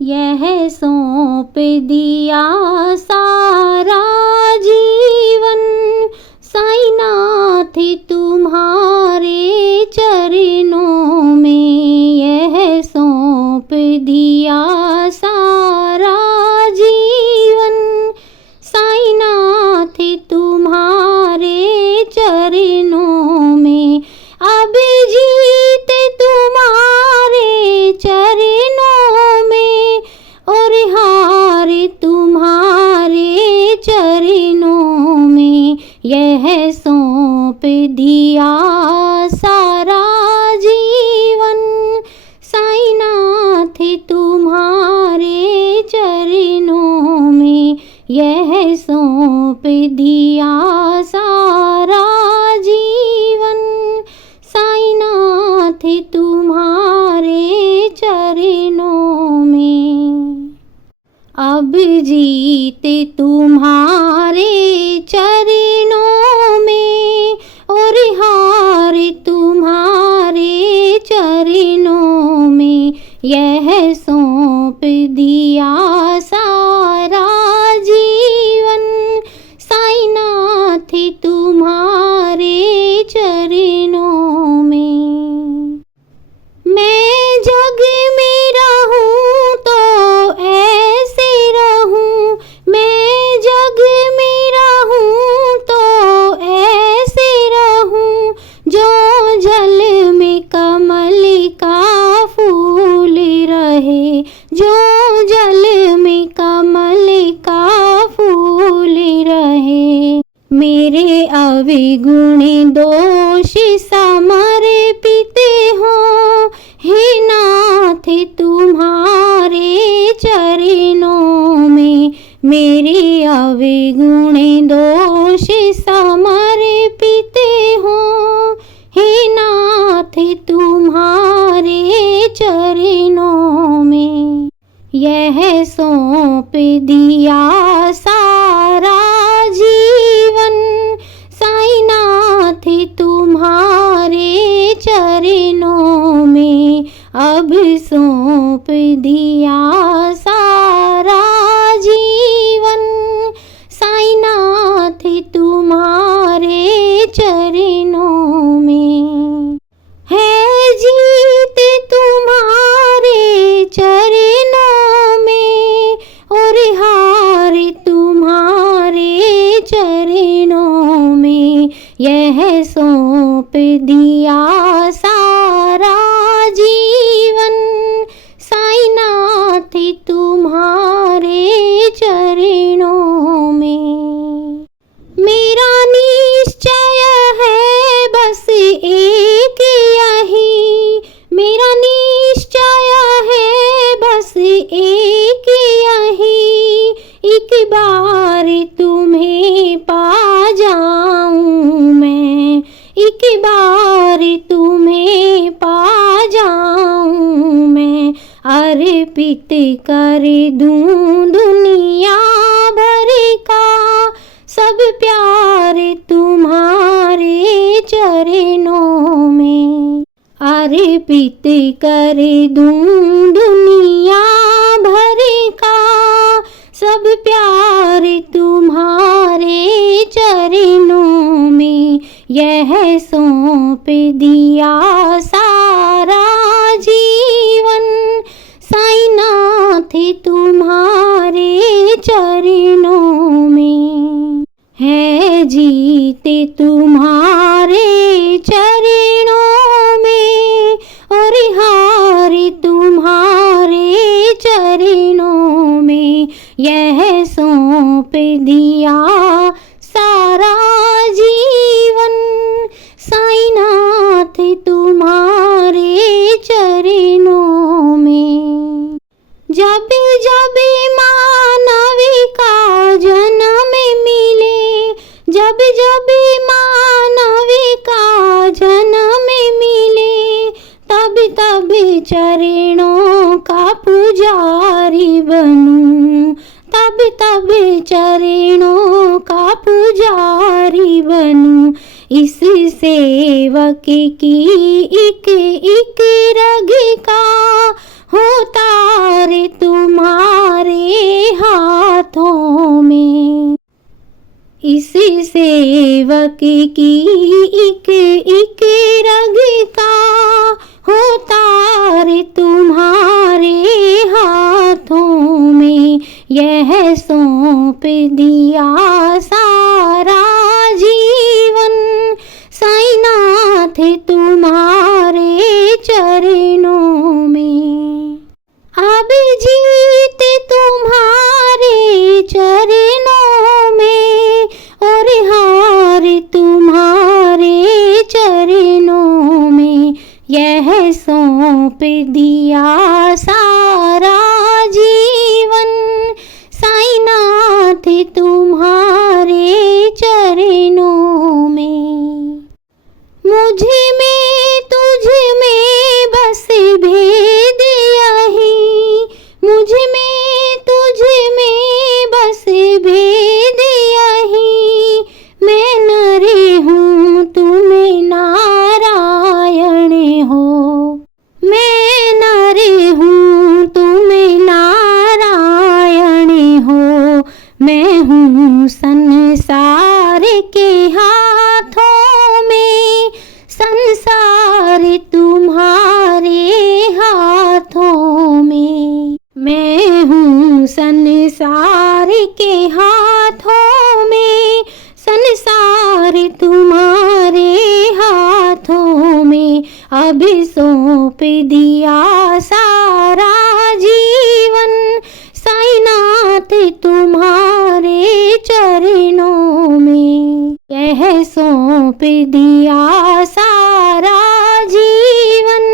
यह सौंप दिया सारा जीवन साईनाथ तुम्हारे चरणों में। यह सौंप दिया सारा जीवन साईनाथ तुम्हारे चरणों में। अब जीत तुम्हारे चरणों में और हार तुम्हारे चरणों में। यह सौंप दिया सारा जीवन साईनाथ तुम्हारे चरणों में। यह सौंप दिया सारा जीवन साईनाथ तुम्हारे चरणों में। अब जीत तुम्हारे चरणों में और हार तुम्हारे चरणों में। यह सौंप दिया सारा जीवन साईनाथ तुम्हारे चरणों में। मैं जग में रहूं तो ऐसे रहूं, मैं जग में रहूं तो ऐसे रहूं, जो जल में कमल का फूल रहे, जो जल में कमल का फूल रहे। मेरे अवगुण दोष समर्पित हो हे नाथ तुम्हारे चरणों में। मेरे अवगुण दोष समर्पित हो हे नाथ तुम्हारे चरणों में। यह सौंप दिया सारा जीवन साईनाथ तुम्हारे चरणों में। अब सौंप दिया सारा जीवन साईनाथ तुम्हारे चरणों में। है जीत तुम्हारे चरणों में और हार तुम्हारे चरणों में। यह सौंप दिया सारा जीवन साईनाथ तुम्हारे चरणों में। मेरा निश्चय है बस एक यही, मेरा निश्चय है बस एक यही, एक बार तुम्हें पा जाऊं मैं, एक बार तुम्हें पा जाऊं मैं। अर्पित कर दूं दुनिया भर का सब प्यार तुम्हारे चरणों में। अर्पित कर दूं दुनिया भर का सब प्यार तुम्हारे चरणों में। यह सौंप दिया सारा जीवन साईनाथ तुम्हारे चरणों में। है जीत तुम्हारे चरणों में और हार तुम्हारे चरणों में। यह सौंप दिया सारा जीवन साईनाथ तुम्हारे चरणों में। जब जब मानव का जन्म मिले, जब जब मानव का जन्म मिले, तब तब चरणों का पुजारी बनूं, तब तब चरणों का पुजारी बनूं। इस सेवक की एक एक रग का हो तारे तुम सेवक की एक एक रग का होता रे तुम्हारे हाथों में, यह सौंप दिया सारा जीवन साईनाथ तुम्हारे चरणों में। अब जीत तुम्हारे चरणों में और हार तुम्हारे चरणों में, यह सौंप दिया सारा जीवन साईनाथ तुम्हारे चरणों में। मुझ में तुझ में बस भेद यही, मुझ में तुझ में बस भेद यही, मैं नर हूँ तुम नारायण हो, मैं नर हूँ तुम नारायण हो, मैं हूँ संसार के हाथों में, संसार तुम्हारे हाथों में। मैं हूँ संसार के हाथों में, संसार तुम्हारे हाथों में। अब सौंप दिया सारा जीवन साईनाथ तुम्हारे चरणों में, यह सौंप दिया सारा जीवन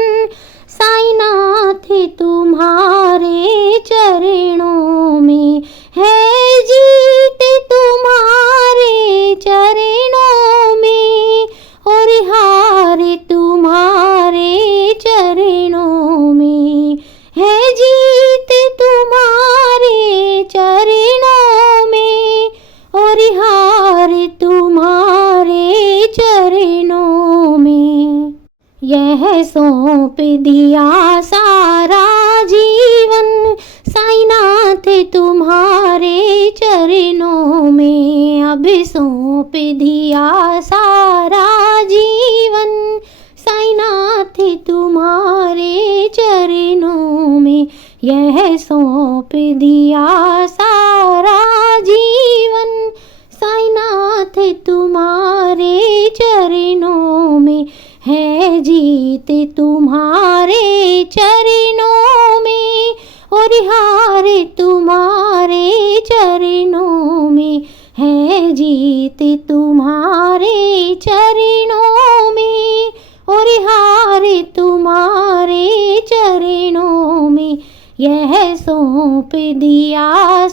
साईनाथ तुम्हारे चरणों में। है जीत तुम्हारे चरणों में और हार तुम्हारे चरणों में, है जीत तुम्हारे चरणों में और हार तुम्हारे चरणों में। यह सौंप दिया सारा जीवन साईनाथ तुम्हारे चरणों में। अब सौंप दिया सारा जीवन साईनाथ तुम्हारे चरणों में। यह सौंप दिया सारा जीवन साईनाथ तुम्हारे चरणों में, है जीत तुम्हारे चरणों में और हार तुम्हारे चरणों में, है जीत तुम्हारे चरणों में और हार तुम्हारे चरणों में। यह सौंप दिया